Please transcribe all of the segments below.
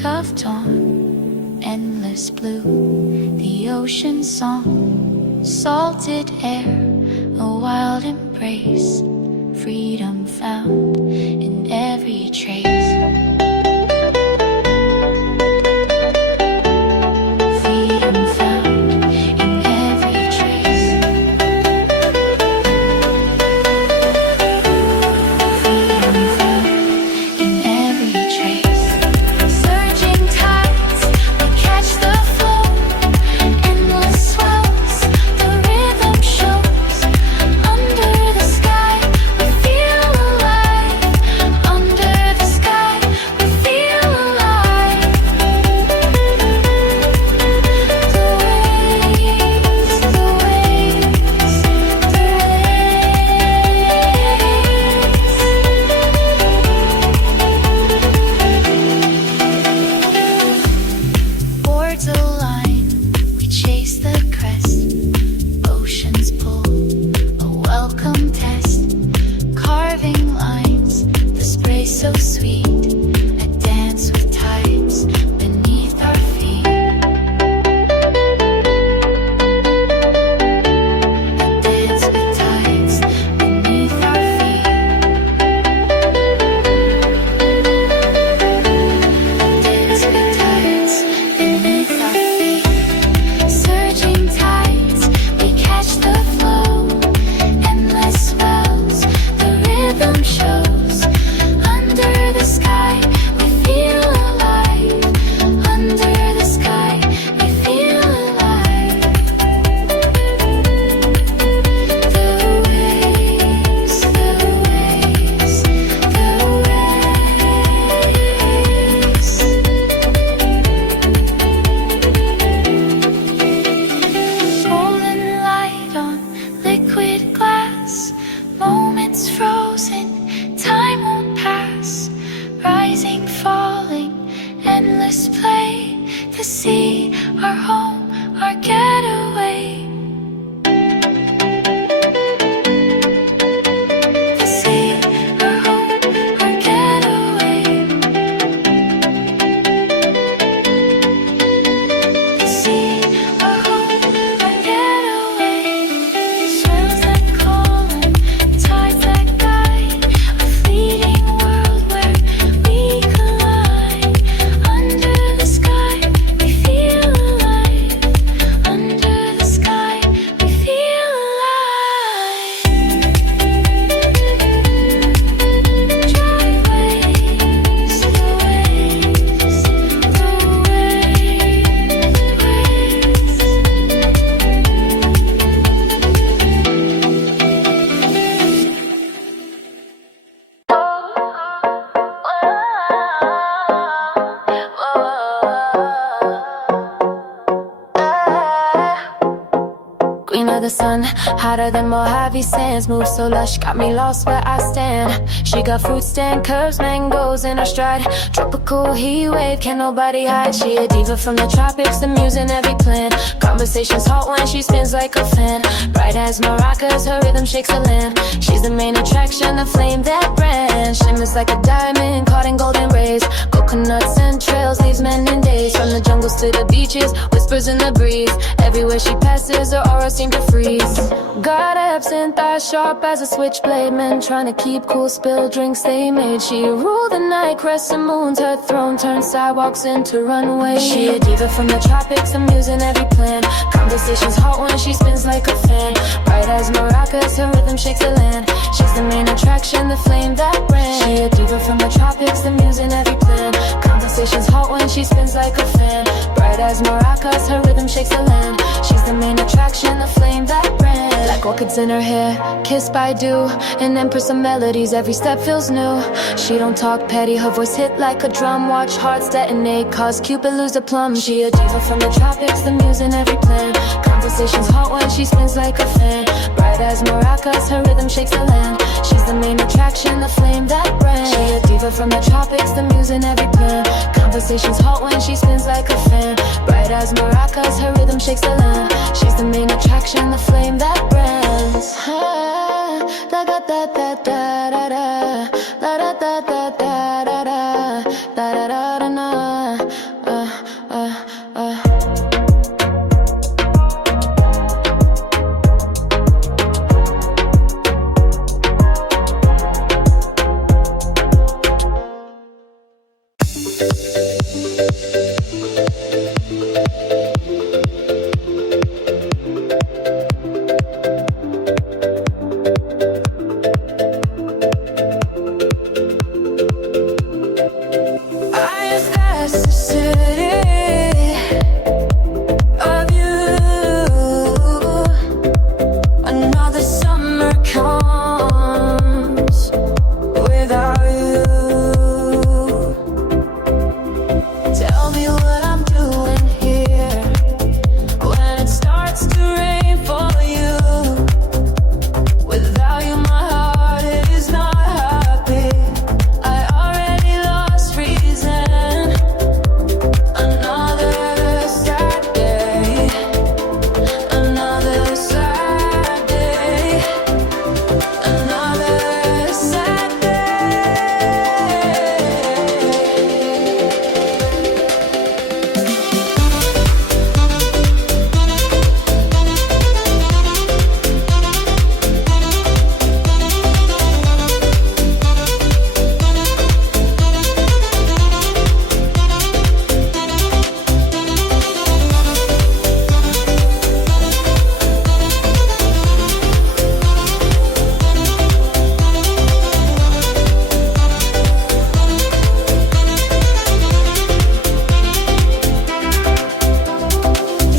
peak of dawn, endless blue, the ocean song, salted air, a wild embrace, freedom found in every trace. So sweet, a dance with tides beneath our feet. A dance with tides beneath our feet. A dance with tides beneath our feet. Surging tides, we catch the flow. Endless wells, the rhythm shows. Under the sky, we feel alive. Under the sky, we feel alive. The waves, the waves, the waves. Golden light on liquid glass, moments frozen, time won't pass. Rising, falling, endless play. The sea, our home, our getaway. The sea, our home, our getaway. The sea, our home, our getaway. Swells that call and tides that guide, a fleeting world where we collide. Under the sky, we feel alive. Under the sky, we feel alive. Dry waves, the waves, the Queen of the sun, hotter than Mojave sands. Move so lush, got me lost where I stand. She got fruit stand curves, mangoes in her stride. Tropical heat wave, can nobody hide. She a diva from the tropics, the muse in every plan. Conversations hot when she spins like a fan. Bright as maracas, her rhythm shakes the land. She's the main attraction, the flame that brands. Shimmers like a diamond, caught in golden rays. Coconuts and trails, leaves men in days. From the jungles to the beaches, whispers in the breeze. Everywhere she passes, her aura seems to freeze. Got absinthe eyes sharp as a switchblade. Men trying to keep cool, spill drinks they made. She ruled the night, crescent moons, her throne turned sidewalks into runways. She a diva from the tropics, the muse in every plan. Conversations hot when she spins like a fan. Bright as maracas, her rhythm shakes the land. She's the main attraction, the flame that brands. She a diva from the tropics, the muse in every plan. Conversations hot when she spins like a fan. Bright as maracas, her rhythm shakes the land. She's the main attraction, the flame that brands. Like orchids in her hair, kissed by dew. An empress of melodies, every step feels new. She don't talk petty, her voice hit like a drum. Watch hearts detonate, cause Cupid lose a plum. She a diva from the tropics, the muse in every plan. Conversations hot when she spins like a fan. Bright as maracas, her rhythm shakes the land. She's the main attraction, the flame that brands. She a diva from the tropics, the muse in every plan. Conversations hot when she spins like a fan. Bright as maracas, her rhythm shakes the land. She's the main attraction, the flame that brands. Da da da da da da da da da da da da da da da da da da. Tell me what I'm doing here when it starts to rain for you. Without you, my heart is not happy. I already lost reason. Another sad day. Another sad day. Another sad day.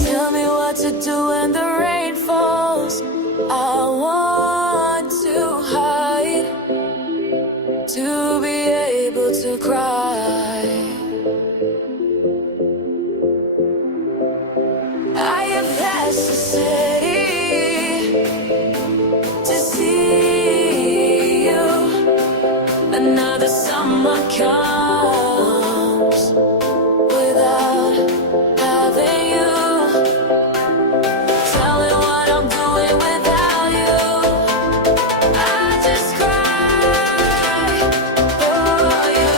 Tell me what to do when the rain falls. I want to hide, to be able to cry. I have passed the city to see you. Another summer comes without having you. Tell me what I'm doing without you. I just cry for you.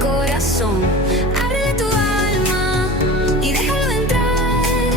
corazón. Ábrele tu alma y déjalo entrar.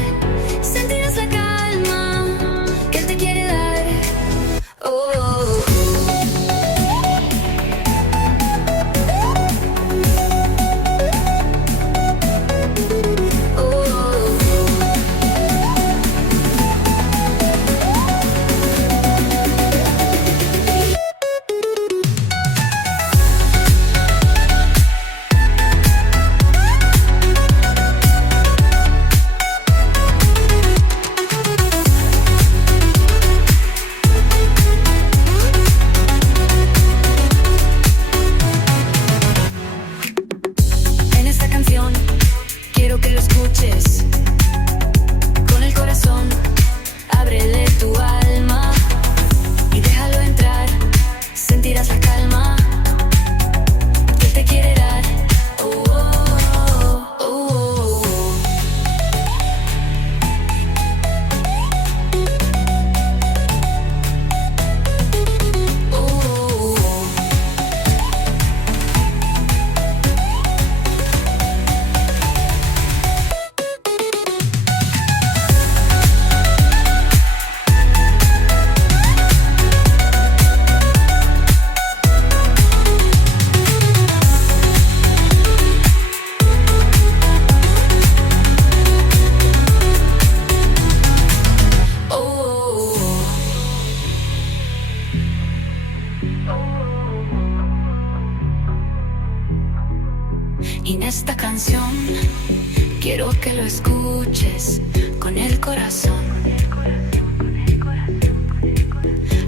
que lo escuches con el corazón.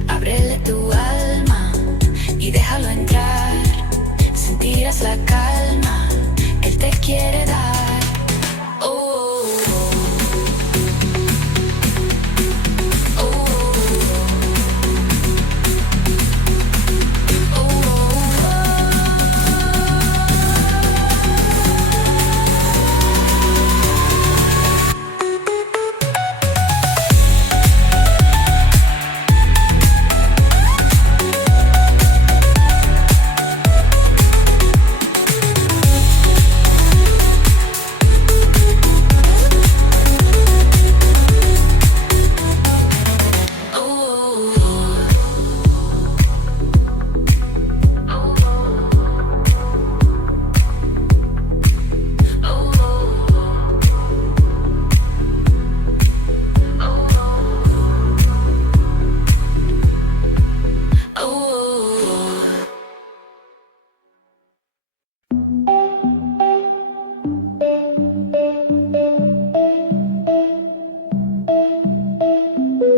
Ábrele tu alma y déjalo entrar. Sentirás la calma, él te quiere dar. Oh, oh, oh, oh, oh.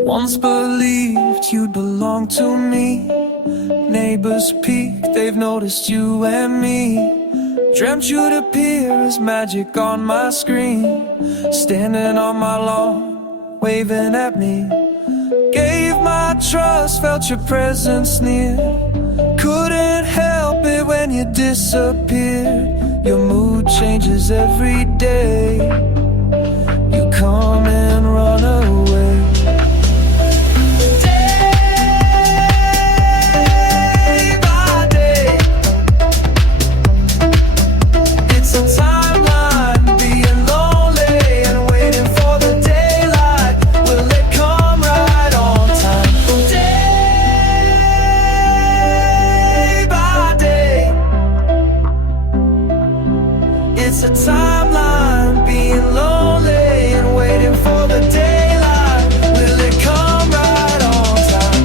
Once believed you'd belong to me. Neighbors peek, they've noticed you and me. Dreamt you'd appear as magic on my screen. Standing on my lawn, waving at me. Gave my trust, felt your presence near. Couldn't help it when you disappeared. Your mood changes every day. You come and run away. It's a timeline, being lonely and waiting for the daylight. Will it come right on time?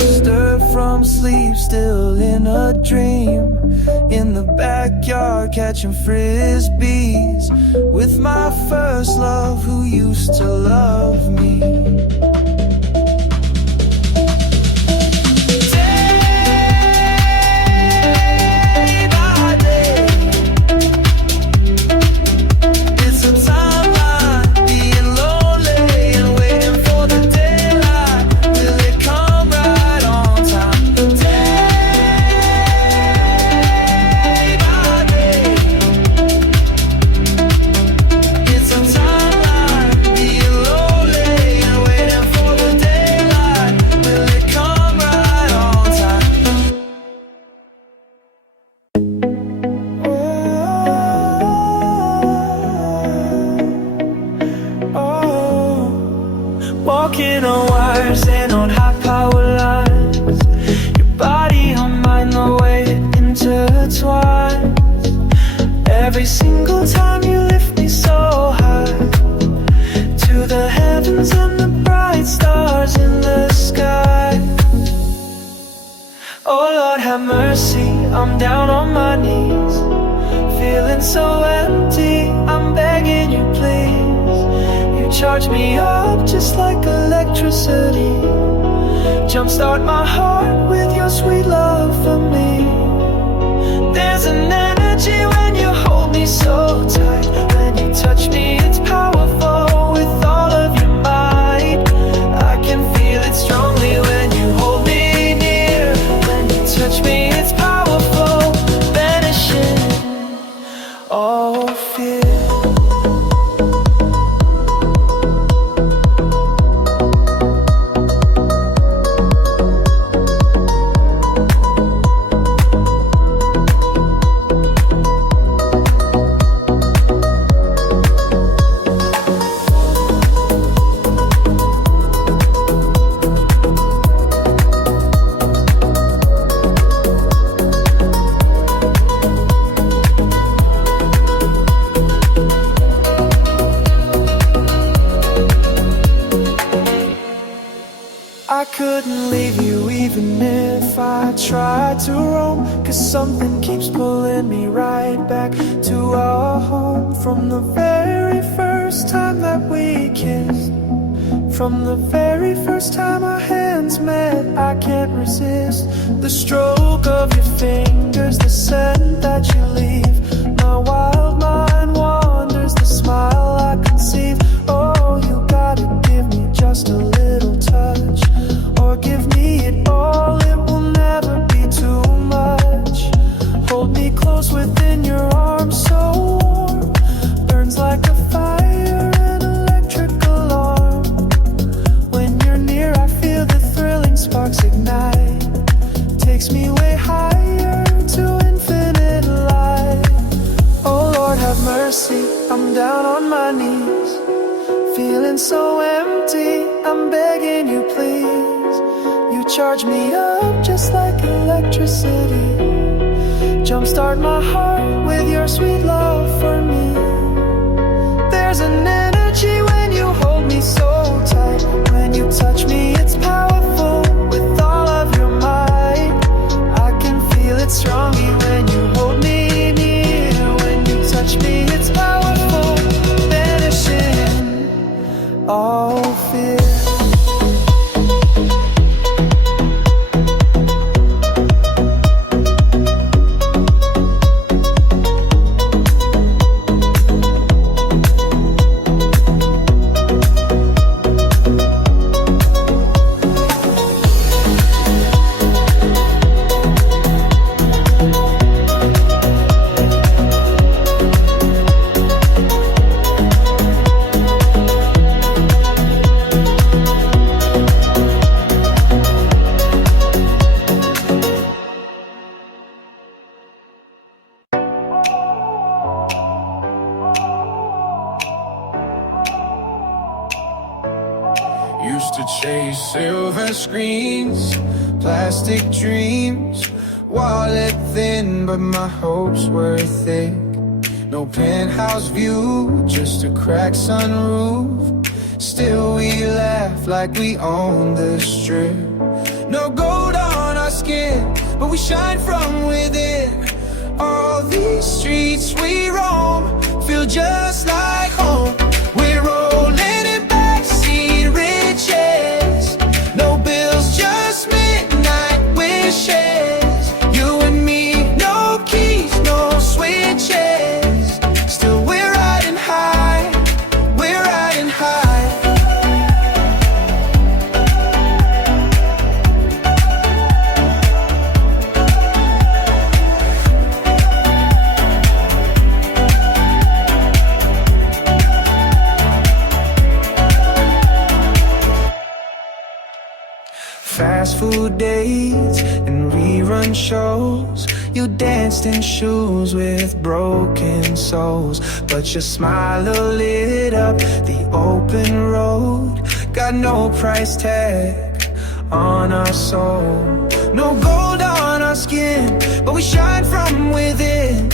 Stirred from sleep, still in a dream. In the backyard catching frisbees with my first love who used to love me. Day by day, it's a timeline, being lonely and waiting for the daylight. Will it come right on time? Walking on wires and on high power lines. Your body on mine, the way it intertwines. Every single time you lift me so high to the heavens and the bright stars in the sky. Oh Lord, have mercy, I'm down on my knees, feeling so empty, I'm begging you please. You charge me up just like electricity. Jumpstart my heart with your sweet love for me. There's an energy when you hold me so tight. When you touch me, it's powerful with all of your might. I can feel it strongly when you hold me near. When you touch me, it's powerful, banishing all fear. couldn't leave you even if I tried to roam, 'cause something keeps pulling me right back to our home. From the very first time that we kissed, from the very first time our hands met, I can't resist the stroke of your fingers, the scent that you leave. My wild mind wanders, the smile I conceive. Oh, you gotta give me just a little touch, or give me it all, it will never be too much. Hold me close within your arms, so warm, burns like a fire, an electric alarm. When you're near, I feel the thrilling sparks ignite, takes me way higher to infinite light. Oh Lord, have mercy, I'm down on my knees, feeling so empty, I'm begging you please. You charge me up just like electricity, jumpstart my heart with your sweet love for me. There's an energy when you hold me so tight, when you touch me it's powerful with all of your might. I can feel it strongly when you hold me near, when you touch me it's powerful, banishing all fear. Used to chase silver screens, plastic dreams, wallet thin, but my hopes were thick. No penthouse view, just a cracked sunroof. Still we laugh like we own the strip. No gold on our skin, but we shine from within. All these streets we roam feel just like home. We're rolling in backseat riches, no bills, just midnight wishes. You and me, no keys, no switches. Still we're riding high, we're riding high. Fast food dates and rerun shows, you danced in shoes with broken soles, but your smile lit up the open road. Got no price tag on our soul, no gold on our skin, but we shine from within.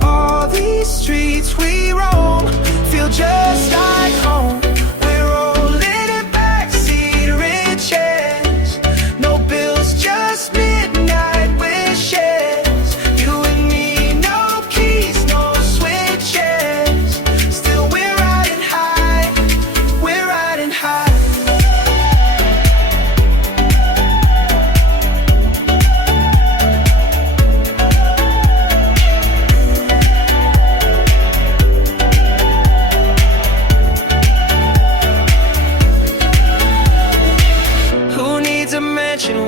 All these streets we roam feel just like home. We're rolling in backseat riches, no bills, just midnight wishes. You and me, no keys, no switches. Still we're riding high, we're riding high.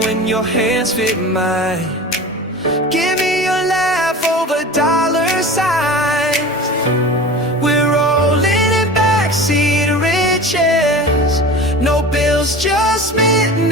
When your hands fit mine, give me your laugh over dollar signs. We're rolling in backseat riches, no bills, just midnight